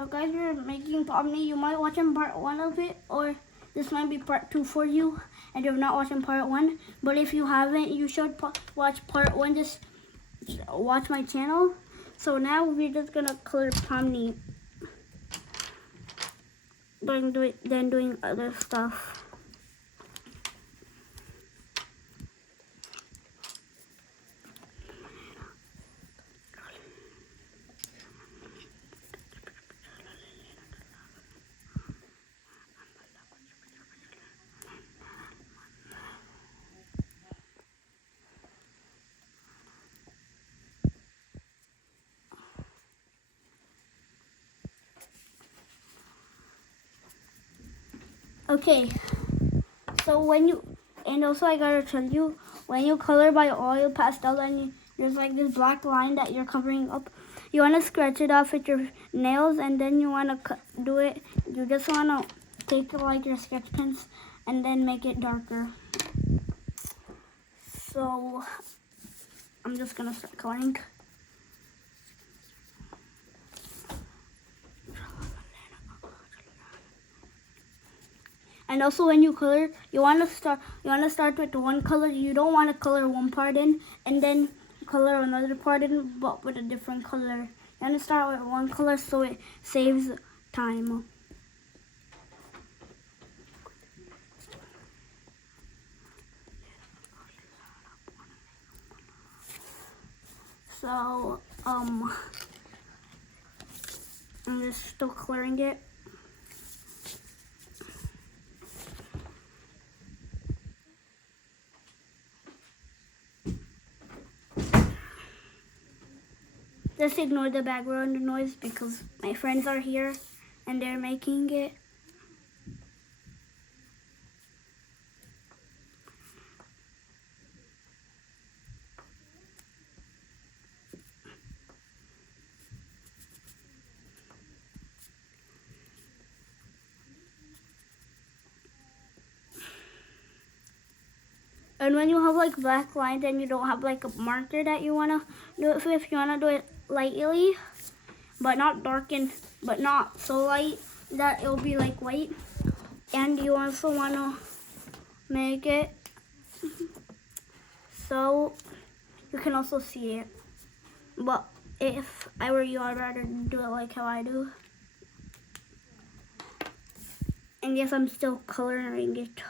So guys, we're making Pomni. You might watch in part 1 of it, or this might be part 2 for you, and you're not watching part 1. But if you haven't, you should watch part 1. Just watch my channel. So now we're just gonna color Pomni. Then doing other stuff. Okay, so and also I gotta tell you, when you color by oil pastel and there's like this black line that you're covering up, you wanna scratch it off with your nails, and then you wanna do it, you just wanna take like your sketch pens and then make it darker. So, I'm just gonna start coloring. And also when you color, you wanna start with one color. You don't wanna color one part in and then color another part in, but with a different color. You wanna start with one color so it saves time. So I'm just still coloring it. Just ignore the background noise because my friends are here and they're making it. And when you have like black lines and you don't have like a marker that you wanna do it with, you wanna do it lightly, but not darken, but not so light that it'll be like white. And you also wanna make it so you can also see it. But if I were you, I'd rather do it like how I do. And yes, I'm still coloring it.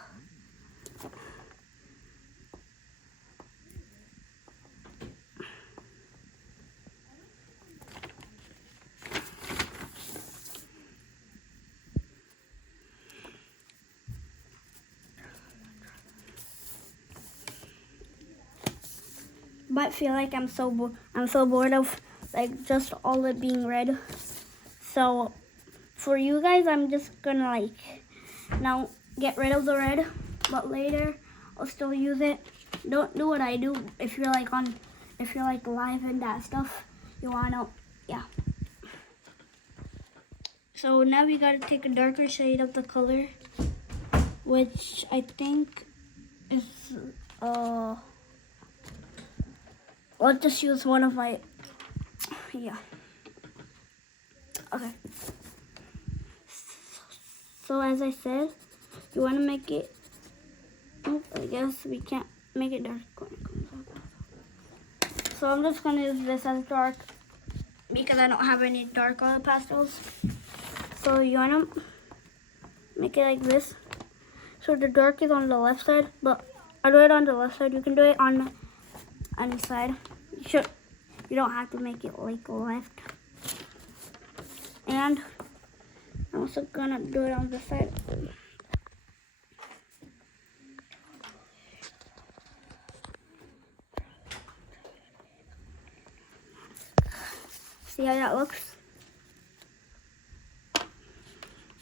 But feel like I'm so bored of like just all it being red. So for you guys, I'm just gonna like now get rid of the red, but later I'll still use it. Don't do what I do. If you're like live and that stuff, you wanna, yeah. So now we gotta take a darker shade of the color, which I think is I'll just use one of my, yeah. Okay. So as I said, you want to make it, I guess we can't make it dark. So I'm just going to use this as dark because I don't have any dark color pastels. So you want to make it like this. So the dark is on the left side, but I do it on the left side. You can do it on any side. You don't have to make it like left. And I'm also gonna do it on this side. See how that looks?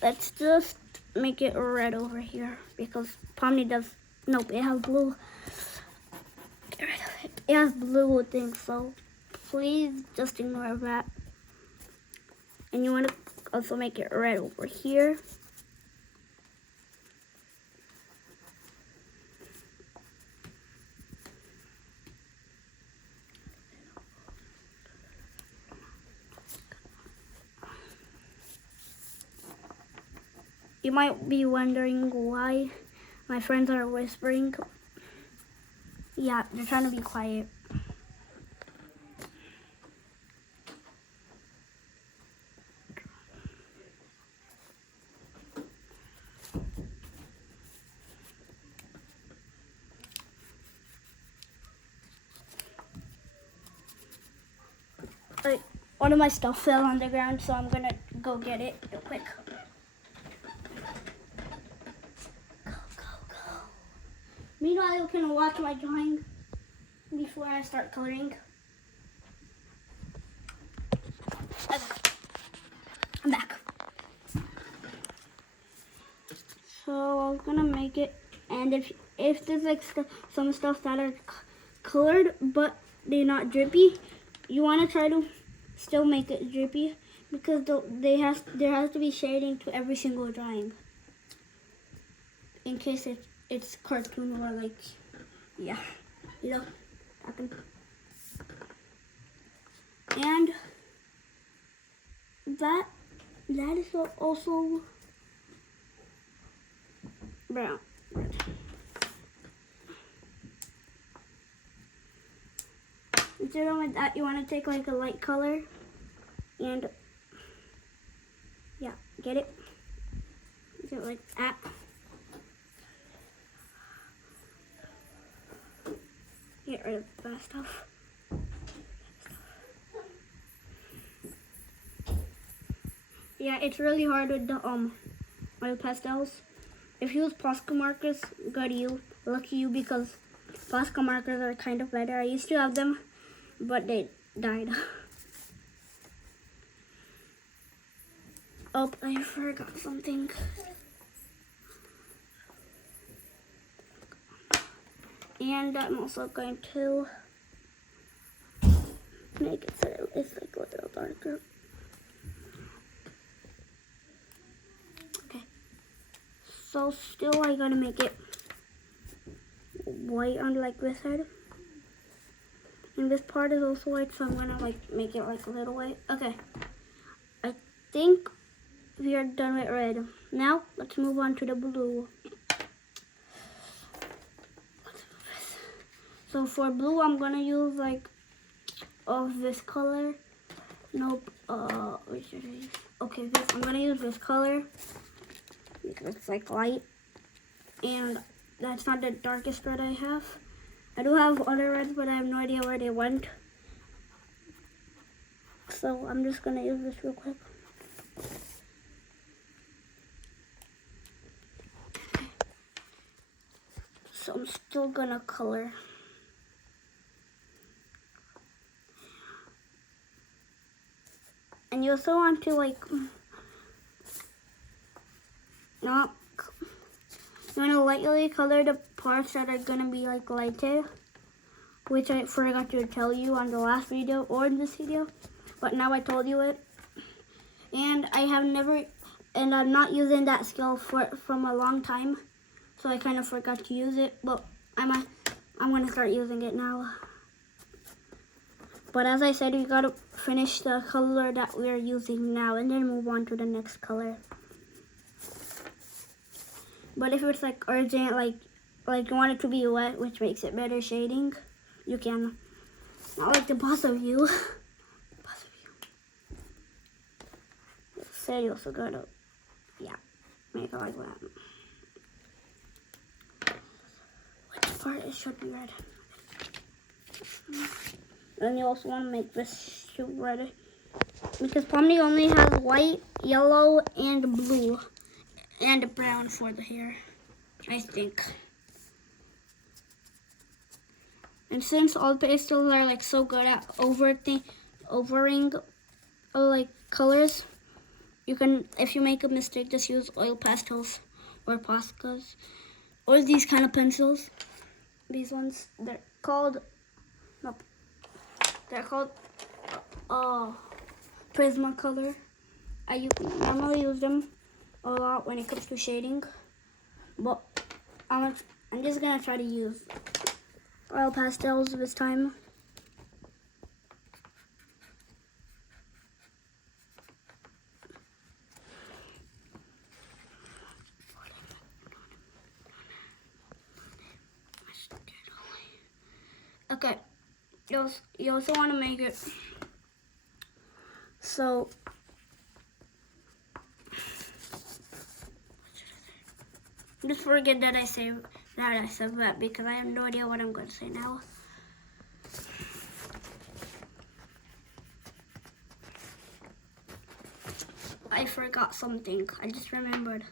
Let's just make it red over here because Pomni does, nope, it has blue. Get rid of it. It has blue things, so please just ignore that. And you want to also make it red over here. You might be wondering why my friends are whispering. Yeah, they're trying to be quiet. One of my stuff fell on the ground, so I'm gonna go get it real quick. Go, go, go. Meanwhile, you can watch my drawing before I start coloring. I'm back. So I was gonna make it, and if there's like some stuff that are colored but they're not drippy, you want to try to still make it drippy, because there has to be shading to every single drawing, in case it's cartoon or like, yeah, you know, and that is also brown. Instead of that, you want to take like a light color and yeah, get it? Get it like that. Get rid of that stuff. Yeah, it's really hard with the oil pastels. If you use Posca markers, good you, lucky you, because Posca markers are kind of better. I used to have them, but they died. Oh, I forgot something. And I'm also going to make it so it's like a little darker. Okay. So still I gotta make it white on like this side. And this part is also white, so I'm gonna like make it like a little white. Okay. I think we are done with red. Now let's move on to the blue. So for blue, I'm gonna use like of this color. Nope. Okay, I'm gonna use this color because it's like light, and that's not the darkest red I have. I do have other reds, but I have no idea where they went. So I'm just gonna use this real quick. So I'm still gonna color. And you also want to like, you want to lightly color the parts that are gonna be like lighted, which I forgot to tell you on the last video or in this video, but now I told you it. And I'm not using that skill from a long time, so I kind of forgot to use it, but I'm gonna start using it now. But as I said, we gotta finish the color that we're using now and then move on to the next color. But if it's like urgent, like you want it to be wet, which makes it better shading, you can. Not like the boss of you. Say you also gotta, yeah, make it like that. Which part should be red? And you also want to make this shoe red, because Pomni only has white, yellow, and blue, and brown for the hair, I think. And since all pastels are like so good at overing like colors, you can, if you make a mistake, just use oil pastels or Poscas or these kind of pencils. These ones, they're called Prismacolor. I normally use them a lot when it comes to shading, but I'm just gonna try to use oil pastels this time. Okay. You also want to make it so. Just forget that I said that because I have no idea what I'm going to say now. I forgot something. I just remembered.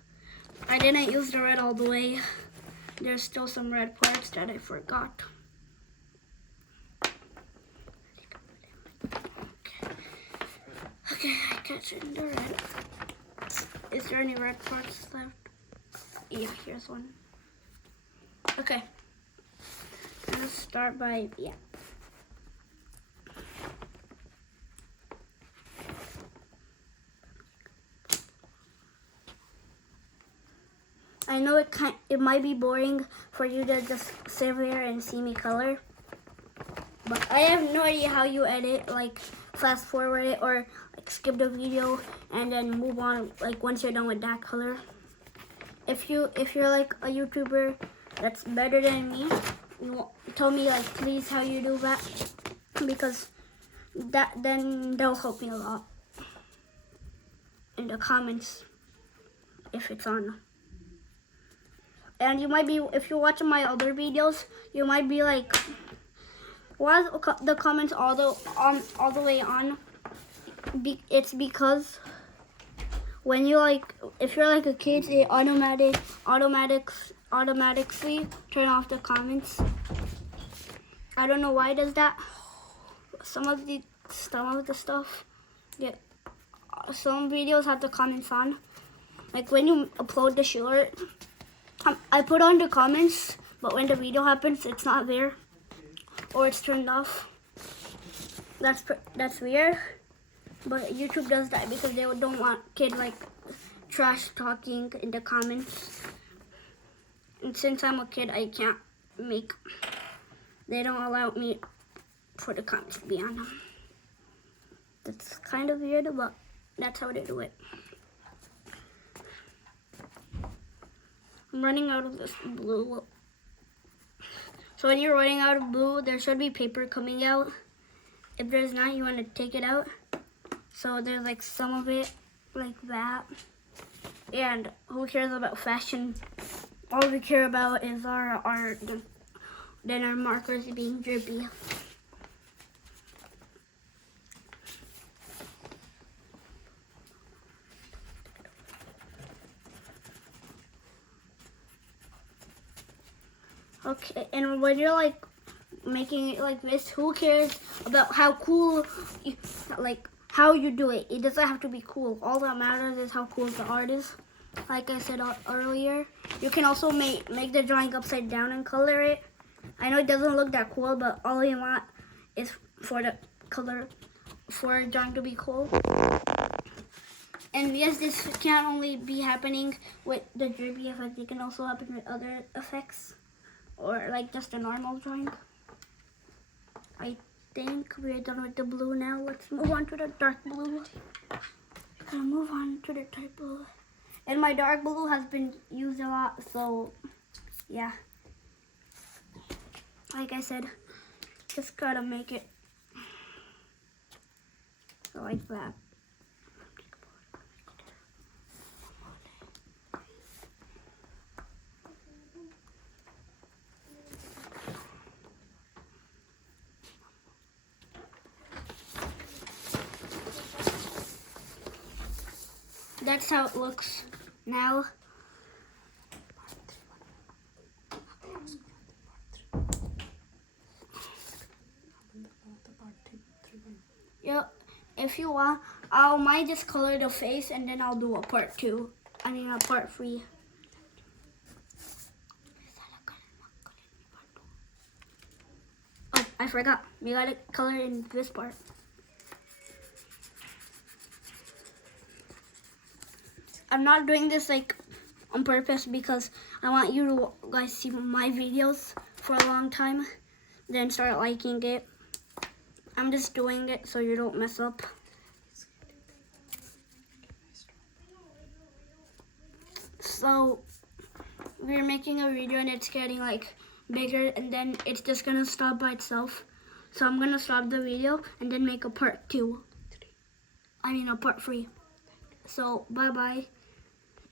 I didn't use the red all the way. There's still some red parts that I forgot. Okay, I got it in the red. Is there any red parts left? Yeah, here's one. Okay. Let's start by, yeah. I know it might be boring for you to just sit here and see me color, but I have no idea how you edit, like fast forward it or like skip the video and then move on like once you're done with that color. If you're like a YouTuber that's better than me, you tell me like please how you do that, because then that'll help me a lot in the comments if it's on. And you might be, if you're watching my other videos, you might be like, why is the comments all the way on? It's because when you like, if you're like a kid, it automatically turn off the comments. I don't know why it does that. Some of the stuff, yeah, some videos have the comments on. Like when you upload the short, I put on the comments, but when the video happens, it's not there, or it's turned off. That's weird, but YouTube does that because they don't want kids like trash talking in the comments. And since I'm a kid, I can't make. They don't allow me for the comments to be on them. That's kind of weird, but that's how they do it. I'm running out of this blue. So when you're running out of blue, there should be paper coming out. If there's not, you want to take it out. So there's like some of it like that. And who cares about fashion? All we care about is our art. Then our markers being drippy. Okay, and when you're like making it like this, who cares about how cool, like how you do it? It doesn't have to be cool. All that matters is how cool the art is. Like I said earlier, you can also make the drawing upside down and color it. I know it doesn't look that cool, but all you want is for the color, for a drawing to be cool. And yes, this can't only be happening with the drippy effect. It can also happen with other effects. Or like just a normal drawing. I think we're done with the blue now. Let's move on to the dark blue. Gonna move on to the dark blue. And my dark blue has been used a lot, so yeah. Like I said, just gotta make it like that. That's how it looks now. Yeah, if you want, I might just color the face and then I'll do a part 2. I mean a part 3. Oh, I forgot. We gotta color in this part. I'm not doing this like on purpose because I want you to guys see my videos for a long time, then start liking it. I'm just doing it so you don't mess up. So we're making a video and it's getting like bigger, and then it's just gonna stop by itself. So I'm gonna stop the video and then make a part 2. A part 3. So bye bye.